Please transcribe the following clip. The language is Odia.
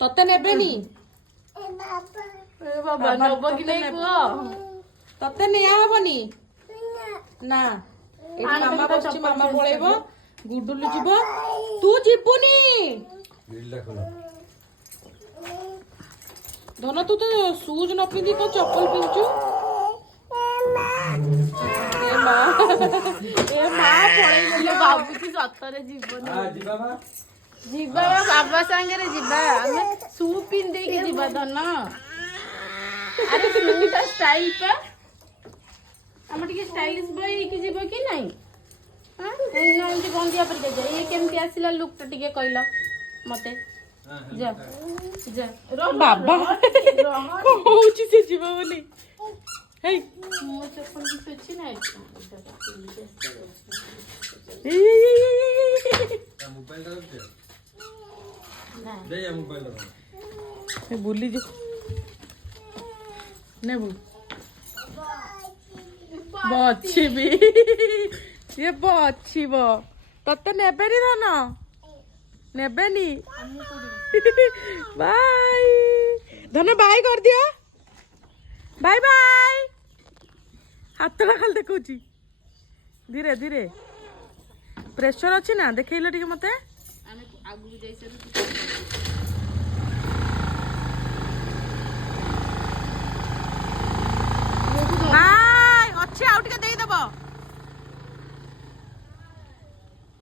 ତତେ ନେବେନି ବାବା ନବ କି ନାଇଁ କୁହ? ତତେ ନିଆ ହବନି ନା। ଏଠି ମାମା ବସିଛି, ମାମା ପଳେଇବ, ଗୁଡୁଲୁ ଯିବ, ତୁ ଯିବୁନି। ଧନ ତୁ ତ ସୁଜ ନ ପିନ୍ଧି କଣ ଚପଲ ପିନ୍ଧୁଛୁ? ଏ ମା ପଳେଇଲେ ଭାବୁଛି ସତରେ ଯିବନି। ଯିବା ବା ବାବା ସାଙ୍ଗରେ ଯିବା, ଆମେ ସୁ ପିନ୍ଧେଇକି ଯିବା ଧନ। ଆରେ ସୁଟା ଷ୍ଟାଇଲ ପା, ଆମେ ଟିକେ ଷ୍ଟାଇଲିଶ ବୟ ହେଇକି ଯିବ କି ନାଇଁ? ଏମିତି ଗନ୍ଧିଆ ପରିକା ଯାଏ, ଇଏ କେମିତି ଆସିଲା ଲୁକ୍ ଟା ଟିକେ କହିଲ ମତେ। ଯା ଯା ବାବା କହୁଛି ସେ ଯିବ ବୋଲି। ହେଇ ମୋ ଚପଲ କିଛି ଅଛି ନା? ବୁଲି ନେବୁ ବଛିବି ସିଏ ବଛିବ, ତତେ ନେବେନି ଧନ, ନେବେନି। ବାଇ ଧନ ବାଇ କରିଦିଅ, ବାଇ ବାଇ। ହାତଟା ଖାଲି ଦେଖଉଛି, ଧୀରେ ଧୀରେ ପ୍ରେସର ଅଛି ନା, ଦେଖେଇଲ ଟିକେ ମତେ। ଆମେ ଆଗକୁ ଯାଇସାରିଛୁ।